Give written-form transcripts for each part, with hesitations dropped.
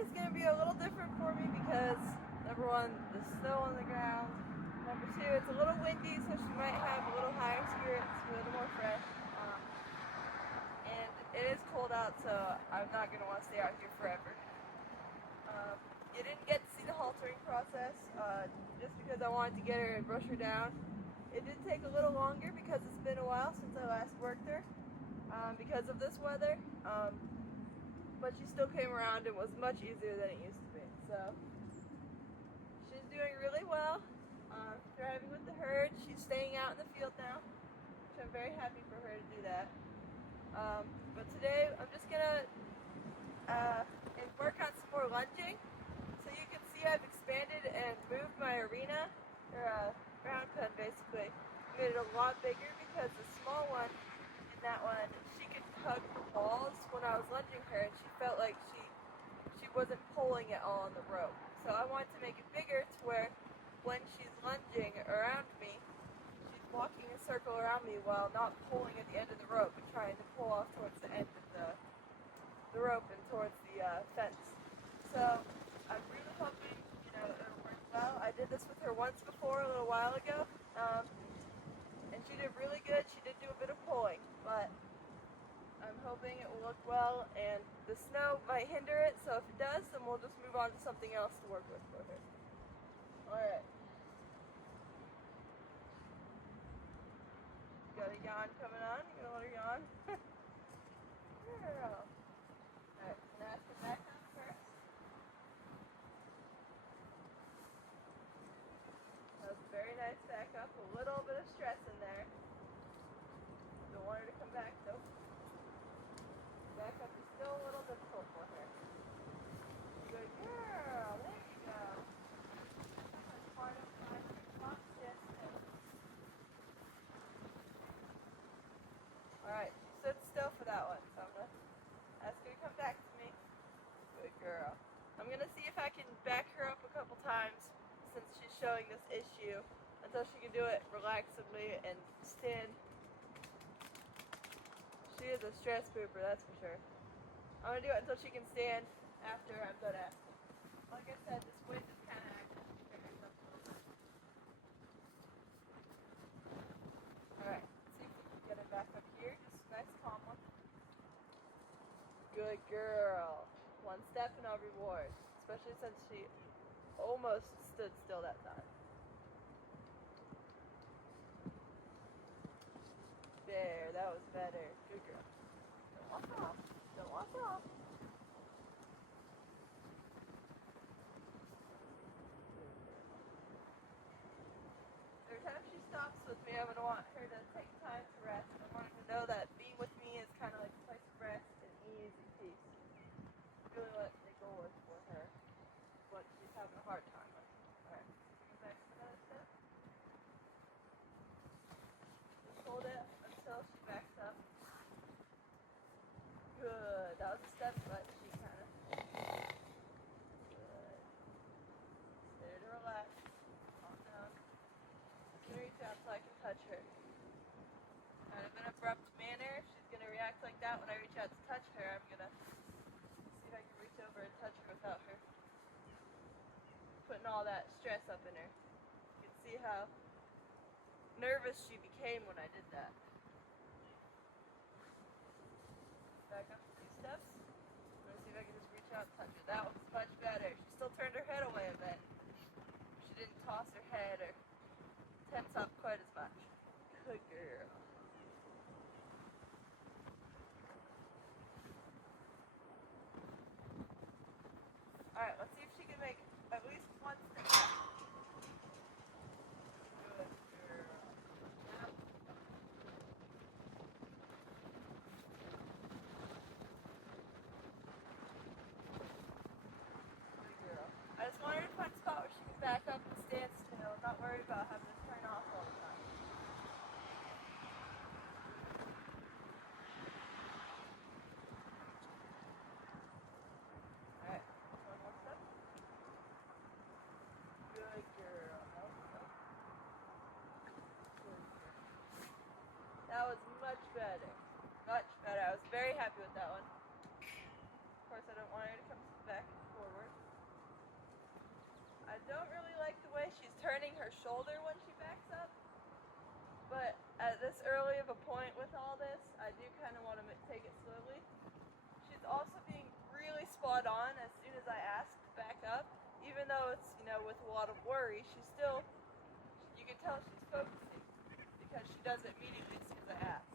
is going to be a little different for me because, number one, the snow on the ground. Number two, it's a little windy, so she might have a little higher spirits, a little more fresh. And it is cold out, so I'm not going to want to stay out here forever. You didn't get to see the haltering process, just because I wanted to get her and brush her down. It did take a little longer because it's been a while since I last worked her, because of this weather. But she still came around and was much easier than it used to be. So she's doing really well. Driving with the herd. She's staying out in the field now, which I'm very happy for her to do that. But today I'm just gonna work on some more lunging. So you can see I've expanded and moved my arena, or ground pen basically. Made it a lot bigger because the small one, in that one, she could hug the walls when I was lunging her, and she felt like she wasn't pulling at all on the rope. So I wanted to make it bigger to where when she's lunging around me, she's walking a circle around me while not pulling at the end of the rope and trying to pull off towards the end of the rope and towards the fence. So I'm really hoping, it'll work well. I did this with her once before a little while ago, and she did really good. She did do a bit of pulling, but I'm hoping it will look well, and the snow might hinder it, so if it does, then we'll just move on to something else to work with for her. Alright. Got a yawn coming on. You gonna let her yawn? Girl. Alright, can I ask her back up first? That was a very nice back up. A little bit of stress in there. Don't want her to come back though. Back up is still a little difficult for her. Good girl. There you go. That's part of my box distance. Alright, she stood still for that one, so I'm going to ask her to come back to me. Good girl. I'm going to see if I can back her up a couple times since she's showing this issue until she can do it relaxedly and stand. She is a stress pooper, that's for sure. I'm going to do it until she can stand after I'm done asking. Like I said, this wind is kind of acting to trigger us up a little bit. Alright, let's see if we can get her back up here. Just a nice calm one. Good girl. One step and I'll reward. Especially since she almost stood still that time. There, that was better. Good girl. Don't walk off. Don't walk off. Every time she stops with me, I'm going to want her to take time to rest. I want her to know that being with me is kind of like a place of rest and ease and peace. Really what the goal is for her. What she's having a hard time with. Alright, bring it back to another step. Just hold it until she backs up. Good. That was a step, but she kind of. Good. Stay to relax. Calm down. I'm going to reach out so I can touch her. Kind of an abrupt manner. If she's going to react like that when I reach out to touch her, I'm going to see if I can reach over and touch her without her putting all that stress up in her. You can see how nervous she became when I did that. Back up a few steps. I'm going to see if I can just reach out and touch her. That was much better. She still turned her head away a bit. She didn't toss her head or tense up quite as much. Good girl. Alright, let's see if she can make at least one step. Good girl. Now. Good girl. I just want her to find a spot where she can back up and stand still, not worry about having to turn off all the time. Alright, one more step. Good girl. Nope, nope. Good girl. That was much better. Much better. I was very happy with that one. Of course, I don't want her to come back forward. don't really like the way she's turning her shoulder when she backs up, but at this early of a point with all this, I do kind of want to take it slowly. She's also being really spot on as soon as I ask to back up, even though it's, with a lot of worry, she's still, you can tell she's focusing because she does it immediately as soon as I ask.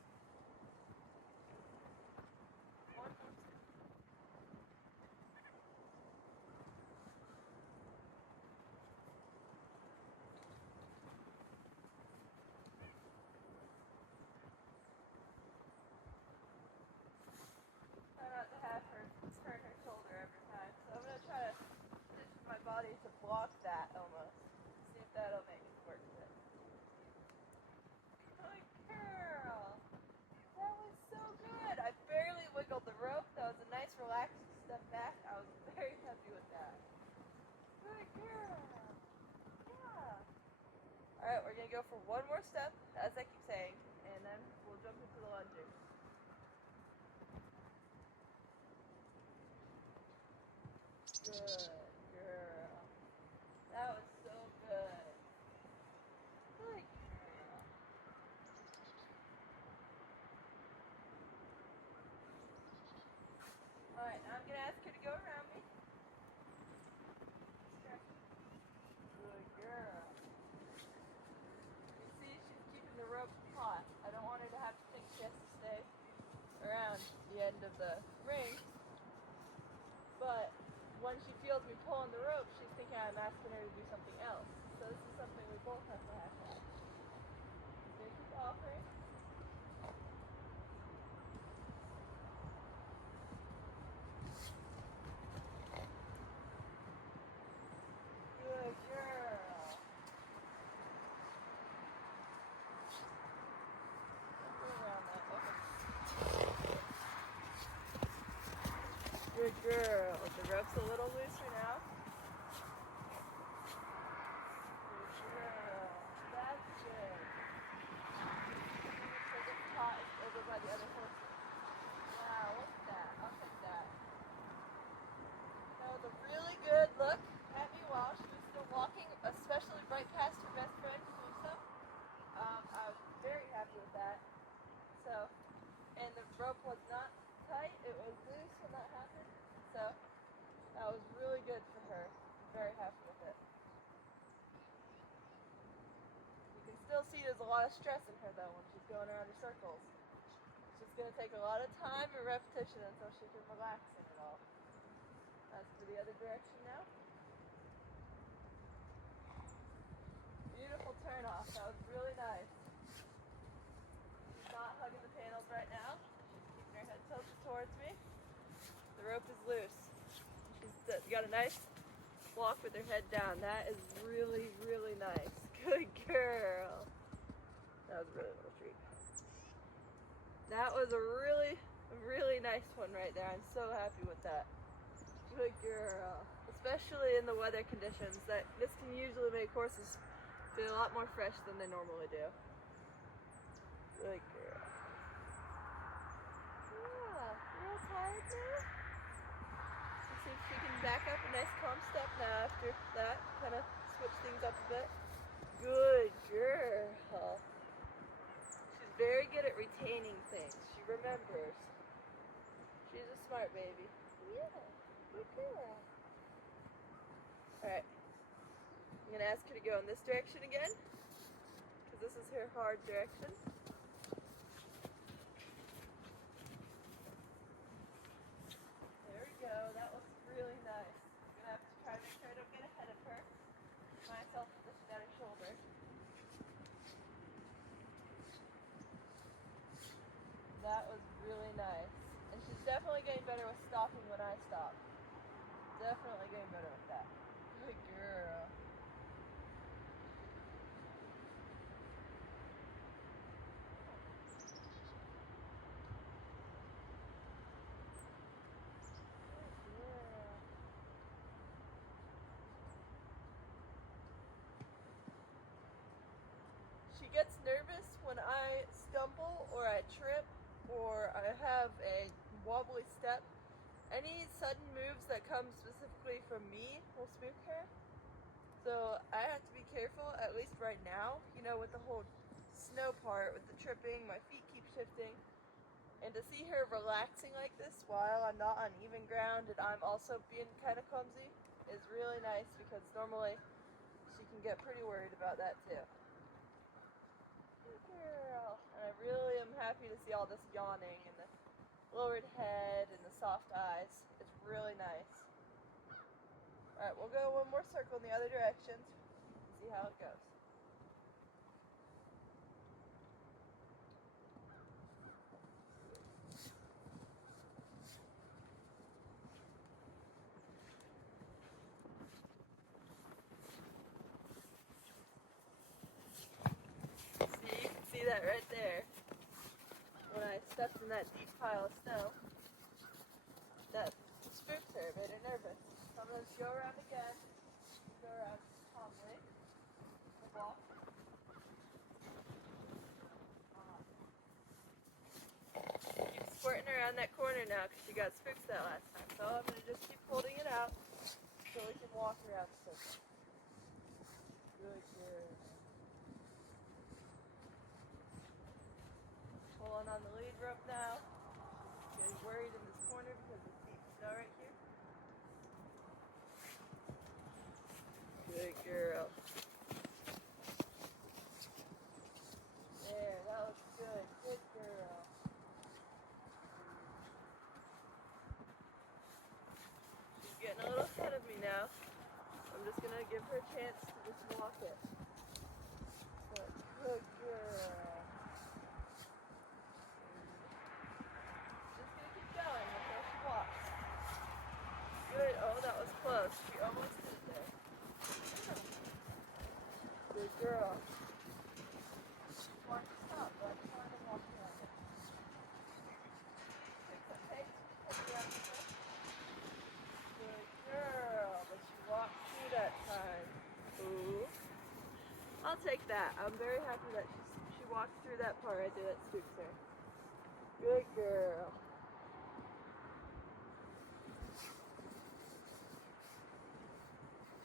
Try not to have her turn her shoulder every time. So I'm going to try to position my body to block that almost. See if that'll make it work a bit. Good girl. That was so good. I barely wiggled the rope. That was a nice relaxed step back. I was very happy with that. Good girl. Yeah. Alright, we're going to go for one more step, as I keep saying, and then we'll jump into the lunging. Good girl. That was so good. Good girl. Alright, now I'm going to ask her to go around me. Good girl. You see, she's keeping the rope taut. I don't want her to have to think she has to stay around the end of the ring. But when she feels me pulling the rope, she's thinking I'm asking her to do something else. So this is something we both have to have. So keep offering. Good girl. Go around that. Okay. Good girl. The rope's a little looser now. Good girl. That's good. So this pot is over by the other horse. Wow, what's that? I'll take that. That was a really good look at me while she was still walking, especially right past her best friend, Musa. I was very happy with that. So, and the rope was not tight, it was loose when that happened. So, that was really good for her. I'm very happy with it. You can still see there's a lot of stress in her though when she's going around in circles. It's just going to take a lot of time and repetition until she can relax in it all. As for the other direction now. Beautiful turn off. That was really nice. She's not hugging the panels right now. She's keeping her head tilted towards me. The rope is loose. She's got a nice walk with her head down. That is really, really nice. Good girl. That was a really little treat. That was a really, really nice one right there. I'm so happy with that. Good girl. Especially in the weather conditions. This can usually make horses feel a lot more fresh than they normally do. Good girl. Yeah, real tired now? Let's see if she can back up a nice calm step now after that. Kind of switch things up a bit. Good girl. She's very good at retaining things. She remembers. She's a smart baby. Yeah, good girl. Alright. I'm going to ask her to go in this direction again, because this is her hard direction. There we go. That looks really nice. I'm going to have to try to make sure I don't get ahead of her. Myself positioned at her shoulder. That was really nice. And she's definitely getting better with stopping when I stop. Definitely getting better with that. Good girl. She gets nervous when I stumble or I trip or I have a wobbly step. Any sudden moves that come specifically from me will spook her. So I have to be careful, at least right now, you know, with the whole snow part, with the tripping, my feet keep shifting. And to see her relaxing like this while I'm not on even ground and I'm also being kind of clumsy is really nice, because normally she can get pretty worried about that too. Good girl. And I really am happy to see all this yawning and the lowered head and the soft eyes. It's really nice. Alright, we'll go one more circle in the other direction and see how it goes. See, you can see that right there. When I stepped in that deep pile of snow, that spooked her, made her nervous. So I'm going to go around again. Go around calmly. Walk. Keep squirting around that corner now because she got spooked that last time. So I'm going to just keep holding it out so we can walk around the circle. Good girl. Pulling on the lead rope now. Getting worried in this corner because of the deep snow right here. Good girl. There, that looks good. Good girl. She's getting a little ahead of me now. I'm just going to give her a chance to just walk it. But good girl. Just going to keep going until she walks. Good. Oh, that was close. She almost did it there. Good girl. She wanted to stop, but I just wanted to walk around it. Take some pace. Take it around the circle. Good girl. But she walked through that time. Ooh. I'll take that. I'm very happy that she walked through that part right there that spooks her. Good girl.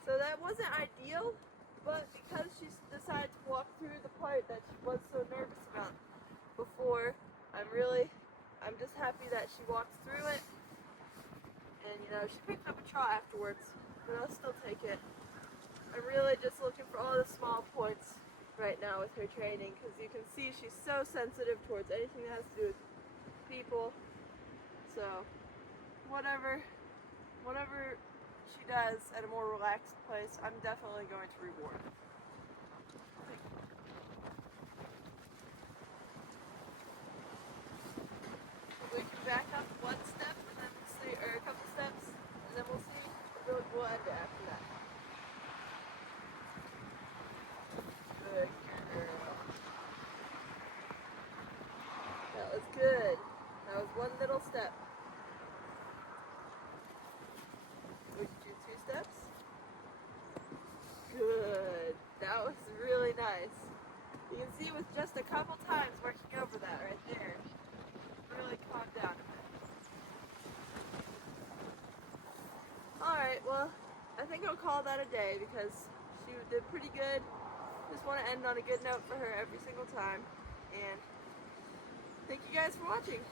So that wasn't ideal, but because she decided to walk through the part that she was so nervous about before, I'm just happy that she walked through it. And you know, she picked up a trot afterwards, but I'll still take it. I'm really just looking for all the small points right now with her training, because you can see she's so sensitive towards anything that has to do with people. So whatever she does at a more relaxed place, I'm definitely going to reward. We can back up one step and then we'll see, or a couple steps, and then we'll see. We'll end it after that. Good girl. That was good. That was one little step. Would you do 2 steps? Good. That was really nice. You can see with just a couple times working over that right there, really calmed down a bit. Alright, well, I think I'll call that a day because she did pretty good. Just want to end on a good note for her every single time. And thank you guys for watching.